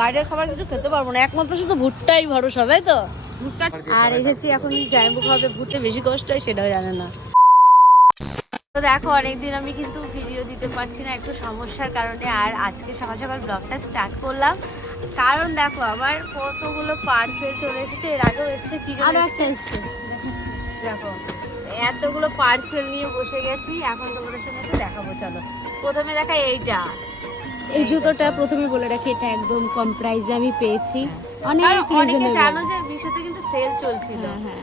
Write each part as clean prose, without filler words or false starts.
বাইরের খাবার কিছু খেতে পারবো না, একমাত্র শুধু ভুট্টাই ভরসা, তাই তো? ভুট্টা। আর এসেছি এখন জাইমু খাবে, ভুট্টে বেশি কষ্ট হয় সেটাও জানে না। তো দেখো অনেকদিন আমি কিন্তু ভিডিও দিতে পারছি না একটু সমস্যার কারণে, আর আজকে সকাল সকাল ব্লগটা স্টার্ট করলাম কারণ দেখো আমার কতগুলো পার্সেল চলে এসেছে, এর আগেও এসেছে, কি জন্য এসেছে দেখো এতগুলো পার্সেল নিয়ে বসে গেছি। এখন তোমাদের সঙ্গে তো দেখাবো, চলো প্রথমে দেখাই এইটা। এই জুতোটা প্রথমে বলে রাখি, এটা একদম কম প্রাইসে আমি পেয়েছি। অনেকে জানো যে মিশোতে কিন্তু সেল চলছিল, হ্যাঁ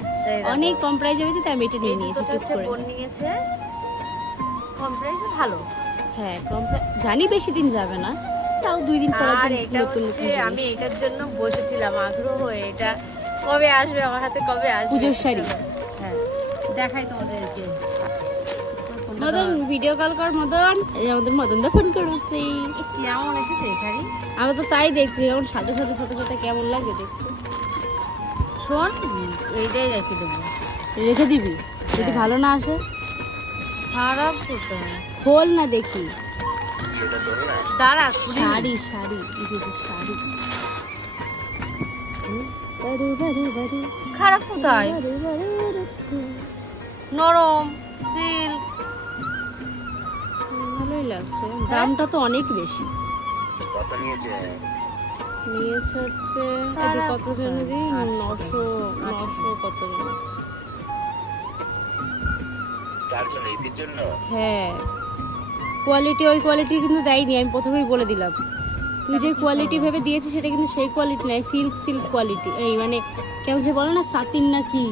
অনেক কম প্রাইসে পেয়েছি, তাই আমি এটা নিয়ে নিয়েছি। টুক করে বোন নিয়েছে, কম প্রাইসে ভালো। হ্যাঁ কম জানি বেশি দিন যাবে না, তাও 2 দিন পরে। আর এটা হচ্ছে আমি এটার জন্য বসেছিলাম আগ্রহ হয়ে, এটা কবে আসবে আমার হাতে, কবে আসবে পূজোর শাড়ি। হ্যাঁ দেখাই তোমাদেরকে। মদন ভিডিও কল কর, মদন। এই আমাদের মদন দা ফোন করেছে। কেমন এসেছে এই শাড়ি? আমি তো তাই দেখছি, এখন সাথে সাথে ছোট ছোট কেমন লাগে দেখতে। শোন এইটাই রেখে দেবো। রেখে দিবি যদি ভালো না আসে? খারাপ করতে হয়, খোল না দেখি। দাঁড়া, শাড়ি শাড়ি শাড়ি খারাপ কোথায়? নরম সিল্ক, ভালোই লাগছে। দামটা তো অনেক বেশি। কত নিয়েছে? নিয়েছে হচ্ছে কত জন দি 900 কত জন। তার জন্য ঈদের জন্য? হ্যাঁ কোয়ালিটি, ওই কোয়ালিটি কিন্তু দেয়নি, আমি প্রথমেই বলে দিলাম। তুই যে কোয়ালিটি ভেবে দিয়েছিস সেটা কিন্তু সেই কোয়ালিটি নয়, সিল্ক কোয়ালিটি। এই মানে কেমন সে বলে না, সাতিন না কি।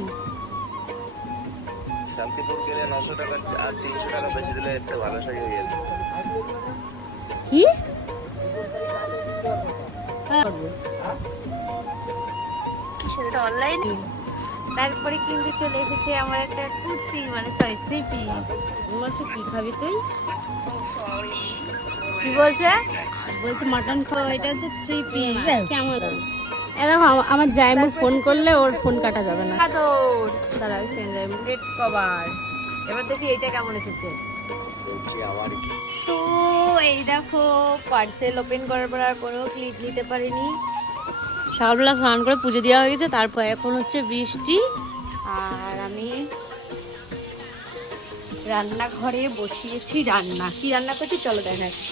শান্তিপুর গেলে 900 টাকা আর 300 টাকা বেশি দিলে একটা ভালো শাড়ি হয়ে যাবে। কি সেটা অনলাইন। তারপরে কিন্তু চলে এসেছে আমার একটা কুর্তি, মানে সরি 3 পিস। মাসে কি খাবি তুই? কি বলছে? বলছে মাটন খাওয়া। এটা হচ্ছে 3 পিস। কেমন? এ দেখো আমার জাইমুর ফোন করলে ওর ফোন কাটা যাবে না। দাঁড়াও সেন জাইমু রেড কভার। এবার দেখি এটা কেমন এসেছে। বলছি আমার তো এই দেখো পার্সেল ওপেন করার পর আর কোনো ক্লিপ নিতে পারিনি। সকালবেলা স্নান করে পুজো দেওয়া হয়ে গেছে, তারপর এখন হচ্ছে বৃষ্টি। আর আমি রান্নাঘরে বসিয়েছি রান্না। কি রান্না করছি চলো দেখাই।